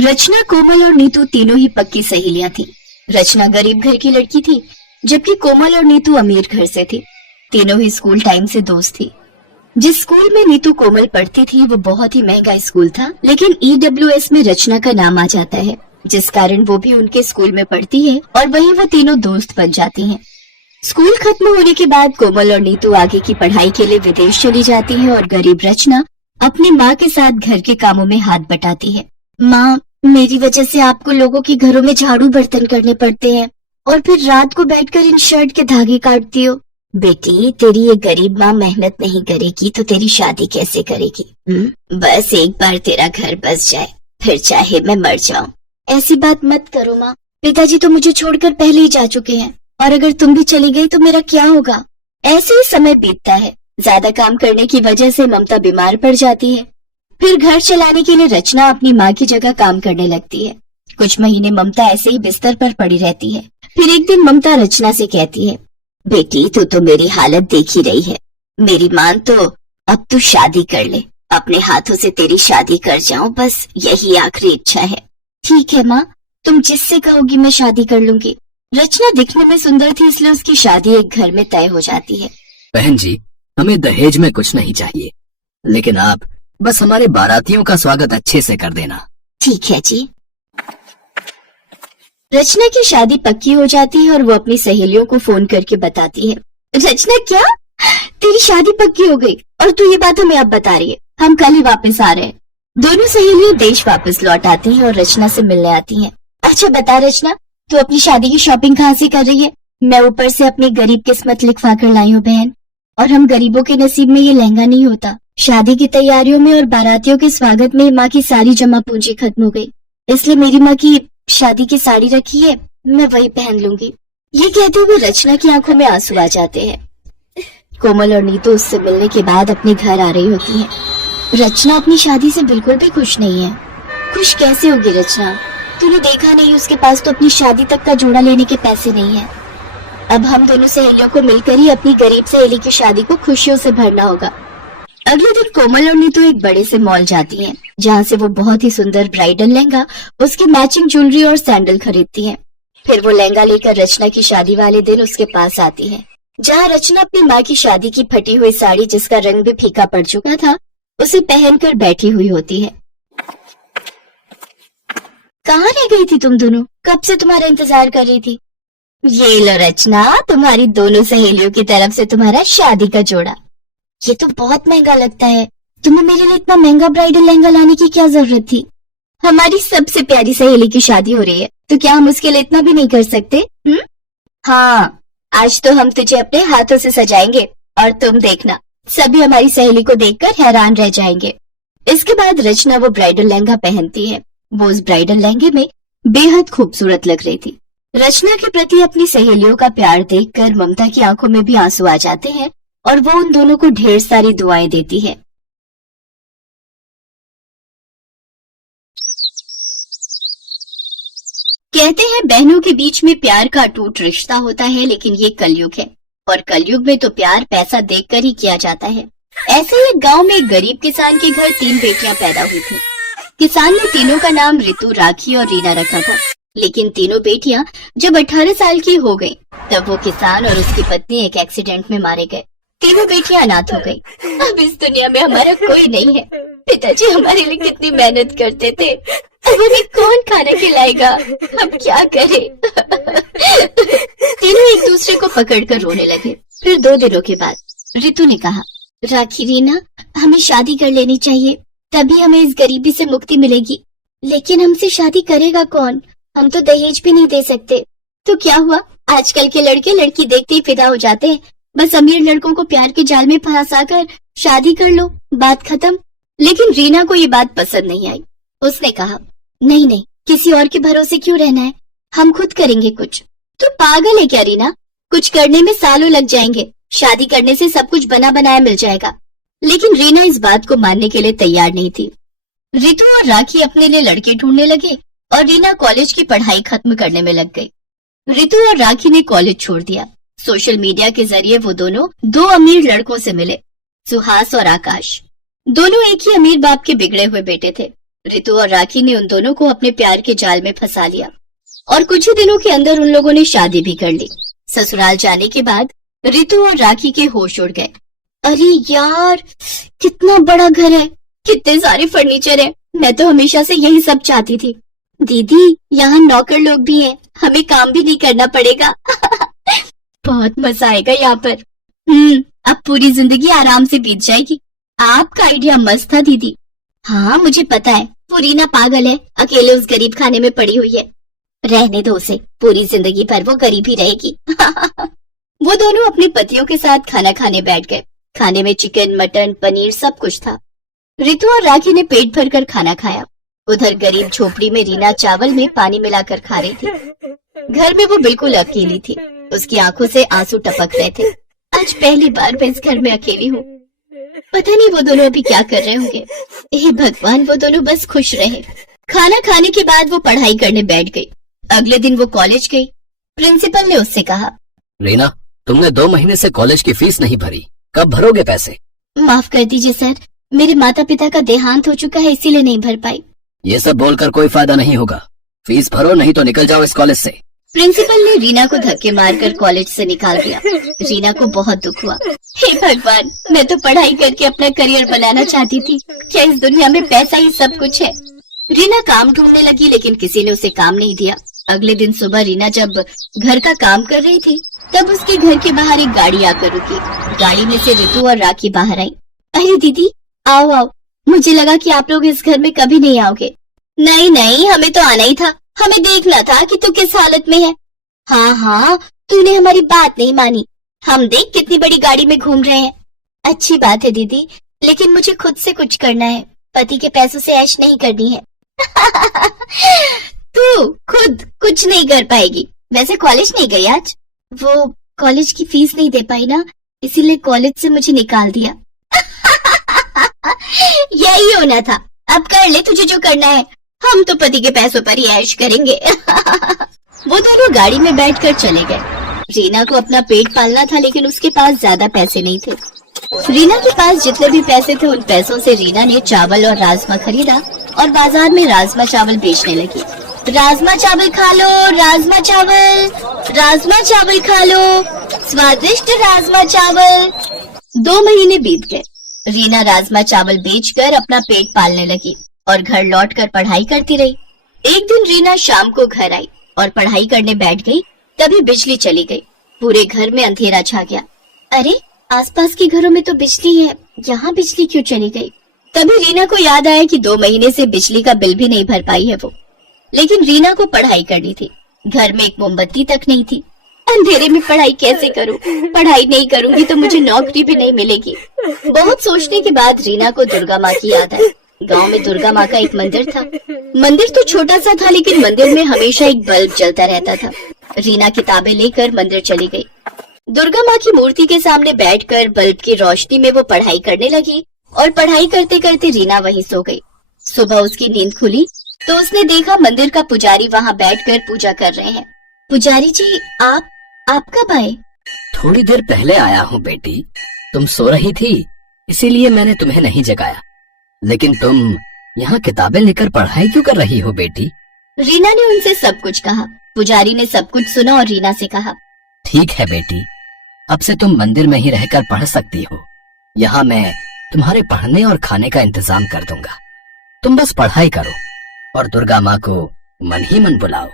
रचना, कोमल और नीतू तीनों ही पक्की सहेलियां थी। रचना गरीब घर की लड़की थी, जबकि कोमल और नीतू अमीर घर से थी। तीनों ही स्कूल टाइम से दोस्त थी। जिस स्कूल में नीतू कोमल पढ़ती थी वो बहुत ही महंगा स्कूल था, लेकिन EWS में रचना का नाम आ जाता है, जिस कारण वो भी उनके स्कूल में पढ़ती है और वहीं वो तीनों दोस्त बन जाती हैं। स्कूल खत्म होने के बाद कोमल और नीतू आगे की पढ़ाई के लिए विदेश चली जाती है और गरीब रचना अपनी माँ के साथ घर के कामों में हाथ बटाती है। माँ, मेरी वजह से आपको लोगों के घरों में झाड़ू बर्तन करने पड़ते हैं और फिर रात को बैठकर इन शर्ट के धागे काटती हो। बेटी, तेरी ये गरीब माँ मेहनत नहीं करेगी तो तेरी शादी कैसे करेगी? बस एक बार तेरा घर बस जाए, फिर चाहे मैं मर जाऊं। ऐसी बात मत करो माँ, पिताजी तो मुझे छोड़कर पहले ही जा चुके हैं और अगर तुम भी चली गई तो मेरा क्या होगा? ऐसे ही समय बीतता है। ज्यादा काम करने की वजह से ममता बीमार पड़ जाती है। फिर घर चलाने के लिए रचना अपनी माँ की जगह काम करने लगती है। कुछ महीने ममता ऐसे ही बिस्तर पर पड़ी रहती है। फिर एक दिन ममता रचना से कहती है, बेटी, तू तो मेरी हालत देख ही रही है। मेरी मान तो अब तू शादी कर ले, अपने हाथों से तेरी शादी कर जाऊं, बस यही आखिरी इच्छा है। ठीक है माँ, तुम जिससे कहोगी मैं शादी कर लूंगी। रचना दिखने में सुंदर थी, इसलिए उसकी शादी एक घर में तय हो जाती है। बहन जी, हमें दहेज में कुछ नहीं चाहिए, लेकिन आप बस हमारे बारातियों का स्वागत अच्छे से कर देना। ठीक है जी। रचना की शादी पक्की हो जाती है और वो अपनी सहेलियों को फोन करके बताती है। रचना, क्या तेरी शादी पक्की हो गई और तू ये बात हमें अब बता रही है? हम कल ही वापस आ रहे हैं। दोनों सहेलियां देश वापस लौट आती हैं और रचना से मिलने आती हैं। अच्छा बता रचना, तू अपनी शादी की शॉपिंग कहाँ से कर रही है? मैं ऊपर से अपनी गरीब किस्मत लिखवा कर लाई हूँ बहन, और हम गरीबों के नसीब में ये लहंगा नहीं होता। शादी की तैयारियों में और बारातियों के स्वागत में माँ की सारी जमा पूंजी खत्म हो गई, इसलिए मेरी माँ की शादी की साड़ी रखी है, मैं वही पहन लूंगी। ये कहते हुए रचना की आंखों में आंसू आ जाते हैं। कोमल और नीतू उससे मिलने के बाद अपने घर आ रही होती है। रचना अपनी शादी से बिल्कुल भी खुश नहीं है। खुश कैसे होगी रचना? तूने देखा नहीं, उसके पास तो अपनी शादी तक का जोड़ा लेने के पैसे नहीं है। अब हम दोनों सहेलियों को मिलकर ही अपनी गरीब सहेली की शादी को खुशियों से भरना होगा। अगले दिन कोमल और नीतू एक बड़े से मॉल जाती हैं, जहाँ से वो बहुत ही सुंदर ब्राइडल लहंगा, उसकी मैचिंग ज्वेलरी और सैंडल खरीदती हैं। फिर वो लहंगा लेकर रचना की शादी वाले दिन उसके पास आती है, जहाँ रचना अपनी माँ की शादी की फटी हुई साड़ी, जिसका रंग भी फीका पड़ चुका था, उसे पहनकर बैठी हुई होती है। कहाँ रह गई थी तुम दोनों? कब से तुम्हारा इंतजार कर रही थी। ये लो रचना, तुम्हारी दोनों सहेलियों की तरफ से तुम्हारा शादी का जोड़ा। ये तो बहुत महंगा लगता है, तुम्हें मेरे लिए इतना महंगा ब्राइडल लहंगा लाने की क्या जरूरत थी? हमारी सबसे प्यारी सहेली की शादी हो रही है, तो क्या हम उसके लिए इतना भी नहीं कर सकते? हाँ, आज तो हम तुझे अपने हाथों से सजाएंगे और तुम देखना, सभी हमारी सहेली को देखकर हैरान रह जाएंगे। इसके बाद रचना वो ब्राइडल लहंगा पहनती है। वो उस ब्राइडल लहंगे में बेहद खूबसूरत लग रही थी। रचना के प्रति अपनी सहेलियों का प्यार देखकर ममता की आंखों में भी आंसू आ जाते हैं और वो उन दोनों को ढेर सारी दुआएं देती है। कहते हैं बहनों के बीच में प्यार का अटूट रिश्ता होता है, लेकिन ये कलयुग है और कलयुग में तो प्यार पैसा देखकर ही किया जाता है। ऐसे ही गांव में एक गरीब किसान के घर 3 बेटियां पैदा हुई थी। किसान ने तीनों का नाम रितु, राखी और रीना रखा था, लेकिन तीनों बेटियां जब 18 साल की हो गईं, तब वो किसान और उसकी पत्नी एक एक्सीडेंट में मारे गए। तीनों बेटियां अनाथ हो गई। अब इस दुनिया में हमारा कोई नहीं है। पिताजी हमारे लिए कितनी मेहनत करते थे, अब हमें कौन खाना खिलाएगा? हम क्या करें? तीनों एक दूसरे को पकड़कर रोने लगे। फिर 2 दिनों के बाद रितु ने कहा, राखी, रीना, हमें शादी कर लेनी चाहिए, तभी हमें इस गरीबी से मुक्ति मिलेगी। लेकिन हमसे शादी करेगा कौन? हम तो दहेज भी नहीं दे सकते। तो क्या हुआ, आजकल के लड़के लड़की देखते ही फिदा हो जाते हैं। बस अमीर लड़कों को प्यार के जाल में फंसाकर शादी कर लो, बात खत्म। लेकिन रीना को ये बात पसंद नहीं आई। उसने कहा, नहीं नहीं, किसी और के भरोसे क्यों रहना है, हम खुद करेंगे कुछ। तो पागल है क्या रीना? कुछ करने में सालों लग जाएंगे, शादी करने से सब कुछ बना बनाया मिल जाएगा। लेकिन रीना इस बात को मानने के लिए तैयार नहीं थी। रितु और राखी अपने लिए लड़के ढूंढने लगे और रीना कॉलेज की पढ़ाई खत्म करने में लग गई। रितु और राखी ने कॉलेज छोड़ दिया। सोशल मीडिया के जरिए वो दोनों 2 अमीर लड़कों से मिले, सुहास और आकाश। दोनों एक ही अमीर बाप के बिगड़े हुए बेटे थे। रितु और राखी ने उन दोनों को अपने प्यार के जाल में फंसा लिया और कुछ ही दिनों के अंदर उन लोगों ने शादी भी कर ली। ससुराल जाने के बाद रितु और राखी के होश उड़ गए। अरे यार, कितना बड़ा घर है, कितने सारे फर्नीचर है। मैं तो हमेशा से यही सब चाहती थी। दीदी, यहाँ नौकर लोग भी हैं, हमें काम भी नहीं करना पड़ेगा। बहुत मजा आएगा यहाँ पर। अब पूरी जिंदगी आराम से बीत जाएगी। आपका आइडिया मस्त था दीदी। हाँ, मुझे पता है, पूरी ना पागल है, अकेले उस गरीब खाने में पड़ी हुई है। रहने दो उसे, पूरी जिंदगी भर वो गरीब ही रहेगी। वो दोनों अपने पतियों के साथ खाना खाने बैठ गए। खाने में चिकन, मटन, पनीर सब कुछ था। रितु और राखी ने पेट भरकर खाना खाया। उधर गरीब झोपड़ी में रीना चावल में पानी मिलाकर खा रही थी। घर में वो बिल्कुल अकेली थी। उसकी आंखों से आंसू टपक रहे थे। आज पहली बार मैं इस घर में अकेली हूँ। पता नहीं वो दोनों अभी क्या कर रहे होंगे। हे भगवान, वो दोनों बस खुश रहे। खाना खाने के बाद वो पढ़ाई करने बैठ गई। अगले दिन वो कॉलेज गई। प्रिंसिपल ने उससे कहा, रीना, तुमने 2 महीने से कॉलेज की फीस नहीं भरी, कब भरोगे पैसे? माफ कर दीजिए सर, मेरे माता पिता का देहांत हो चुका है, इसीलिए नहीं भर पाई। ये सब बोलकर कोई फायदा नहीं होगा। फीस भरो, नहीं तो निकल जाओ इस कॉलेज से। प्रिंसिपल ने रीना को धक्के मारकर कॉलेज से निकाल दिया। रीना को बहुत दुख हुआ। हे भगवान, मैं तो पढ़ाई करके अपना करियर बनाना चाहती थी। क्या इस दुनिया में पैसा ही सब कुछ है? रीना काम ढूंढने लगी, लेकिन किसी ने उसे काम नहीं दिया। अगले दिन सुबह रीना जब घर का काम कर रही थी, तब उसके घर के बाहर एक गाड़ी आकर रुकी। गाड़ी में से रितु और राखी बाहर आई। अरे दीदी, आओ आओ, मुझे लगा कि आप लोग इस घर में कभी नहीं आओगे। नहीं नहीं, हमें तो आना ही था, हमें देखना था कि तू किस हालत में है। हाँ हाँ, तूने हमारी बात नहीं मानी। हम देख कितनी बड़ी गाड़ी में घूम रहे हैं। अच्छी बात है दीदी, लेकिन मुझे खुद से कुछ करना है, पति के पैसों से ऐश नहीं करनी है। तू खुद कुछ नहीं कर पाएगी। वैसे कॉलेज नहीं गई आज? वो कॉलेज की फीस नहीं दे पाई ना, इसीलिए कॉलेज से मुझे निकाल दिया। यही होना था। अब कर ले तुझे जो करना है, हम तो पति के पैसों पर ही ऐश करेंगे। वो दोनों गाड़ी में बैठकर चले गए। रीना को अपना पेट पालना था, लेकिन उसके पास ज्यादा पैसे नहीं थे। रीना के पास जितने भी पैसे थे, उन पैसों से रीना ने चावल और राजमा खरीदा और बाजार में राजमा चावल बेचने लगी। राजमा चावल खा लो, राजमा चावल, राजमा चावल खा लो, स्वादिष्ट राजमा चावल। 2 महीने बीत गए। रीना राजमा चावल बेचकर अपना पेट पालने लगी और घर लौटकर पढ़ाई करती रही। एक दिन रीना शाम को घर आई और पढ़ाई करने बैठ गई। तभी बिजली चली गई। पूरे घर में अंधेरा छा गया। अरे, आसपास के घरों में तो बिजली है, यहाँ बिजली क्यों चली गई? तभी रीना को याद आया कि 2 महीने से बिजली का बिल भी नहीं भर पाई है वो। लेकिन रीना को पढ़ाई करनी थी। घर में एक मोमबत्ती तक नहीं थी। अंधेरे में पढ़ाई कैसे करूं? पढ़ाई नहीं करूंगी तो मुझे नौकरी भी नहीं मिलेगी। बहुत सोचने के बाद रीना को दुर्गा माँ की याद आई। गांव में दुर्गा माँ का एक मंदिर था। मंदिर तो छोटा सा था, लेकिन मंदिर में हमेशा एक बल्ब जलता रहता था। रीना किताबें लेकर मंदिर चली गई। दुर्गा माँ की मूर्ति के सामने बैठकर बल्ब की रोशनी में वो पढ़ाई करने लगी और पढ़ाई करते करते रीना वहीं सो गई। सुबह उसकी नींद खुली तो उसने देखा मंदिर का पुजारी वहाँ बैठकर पूजा कर रहे हैं। पुजारी जी, आप कब आए? थोड़ी देर पहले आया हूँ बेटी। तुम सो रही थी, इसीलिए मैंने तुम्हें नहीं जगाया। लेकिन तुम यहाँ किताबें लेकर पढ़ाई क्यों कर रही हो बेटी? रीना ने उनसे सब कुछ कहा। पुजारी ने सब कुछ सुना और रीना से कहा, ठीक है बेटी, अब से तुम मंदिर में ही रहकर पढ़ सकती हो। यहाँ मैं तुम्हारे पढ़ने और खाने का इंतजाम कर दूंगा। तुम बस पढ़ाई करो और दुर्गा माँ को मन ही मन बुलाओ।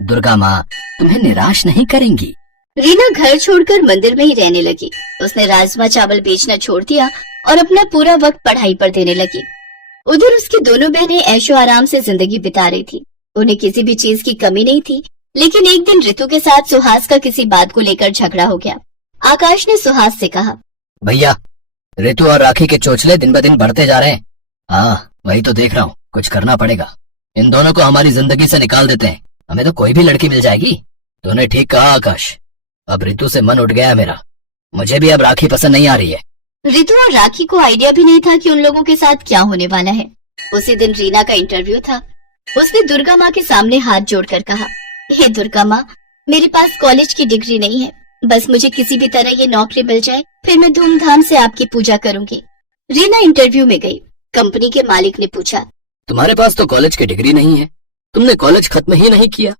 दुर्गा माँ तुम्हें निराश नहीं करेंगी। रीना घर छोड़कर मंदिर में ही रहने लगी। उसने राजमा चावल बेचना छोड़ दिया और अपना पूरा वक्त पढ़ाई पर देने लगी। उधर उसकी दोनों बहनें ऐशो आराम से जिंदगी बिता रही थी। उन्हें किसी भी चीज की कमी नहीं थी। लेकिन एक दिन रितु के साथ सुहास का किसी बात को लेकर झगड़ा हो गया। आकाश ने सुहास से कहा, भैया, रितु और राखी के चोचले दिन ब दिन बढ़ते जा रहे हैं। हाँ, वही तो देख रहा हूँ, कुछ करना पड़ेगा। इन दोनों को हमारी जिंदगी से निकाल देते हैं, हमें तो कोई भी लड़की मिल जाएगी। तूने ठीक कहा आकाश, अब रितु से मन उठ गया मेरा। मुझे भी अब राखी पसंद नहीं आ रही है। रितु और राखी को आइडिया भी नहीं था कि उन लोगों के साथ क्या होने वाला है। उसी दिन रीना का इंटरव्यू था। उसने दुर्गा माँ के सामने हाथ जोड़कर कहा, हे दुर्गा माँ, मेरे पास कॉलेज की डिग्री नहीं है, बस मुझे किसी भी तरह ये नौकरी मिल जाए, फिर मैं धूमधाम से आपकी पूजा करूंगी। रीना इंटरव्यू में गई। कंपनी के मालिक ने पूछा, तुम्हारे पास तो कॉलेज की डिग्री नहीं है, तुमने कॉलेज खत्म ही नहीं किया,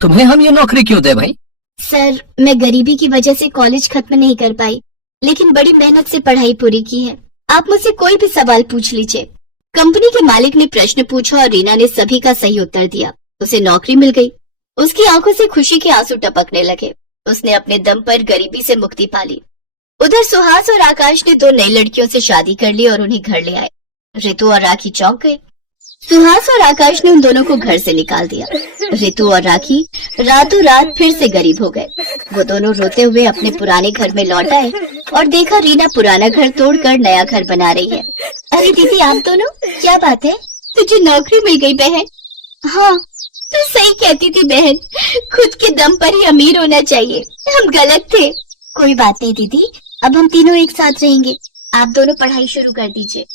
तुम्हें हम ये नौकरी क्यों दे भाई? सर, मैं गरीबी की वजह से कॉलेज खत्म नहीं कर पाई, लेकिन बड़ी मेहनत से पढ़ाई पूरी की है। आप मुझसे कोई भी सवाल पूछ लीजिए। कंपनी के मालिक ने प्रश्न पूछा और रीना ने सभी का सही उत्तर दिया। उसे नौकरी मिल गई। उसकी आंखों से खुशी के आंसू टपकने लगे। उसने अपने दम पर गरीबी से मुक्ति पा ली। उधर सुहास और आकाश ने 2 नई लड़कियों से शादी कर ली और उन्हें घर ले आए। रितु और राखी चौंक गई। सुहास और आकाश ने उन दोनों को घर से निकाल दिया। रितु और राखी रातों रात फिर से गरीब हो गए। वो दोनों रोते हुए अपने पुराने घर में लौट आए और देखा रीना पुराना घर तोड़कर नया घर बना रही है। अरे दीदी, आप दोनों, क्या बात है? तुझे नौकरी मिल गई बहन। हाँ, तू सही कहती थी बहन, खुद के दम पर ही अमीर होना चाहिए। हम गलत थे। कोई बात नहीं दीदी, अब हम तीनों एक साथ रहेंगे। आप दोनों पढ़ाई शुरू कर दीजिए,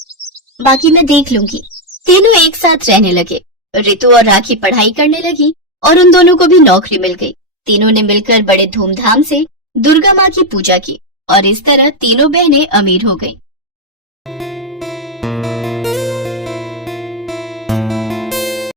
बाकी मैं देख लूंगी। तीनों एक साथ रहने लगे। रितु और राखी पढ़ाई करने लगी और उन दोनों को भी नौकरी मिल गई। तीनों ने मिलकर बड़े धूमधाम से दुर्गा माँ की पूजा की और इस तरह तीनों बहनें अमीर हो गईं।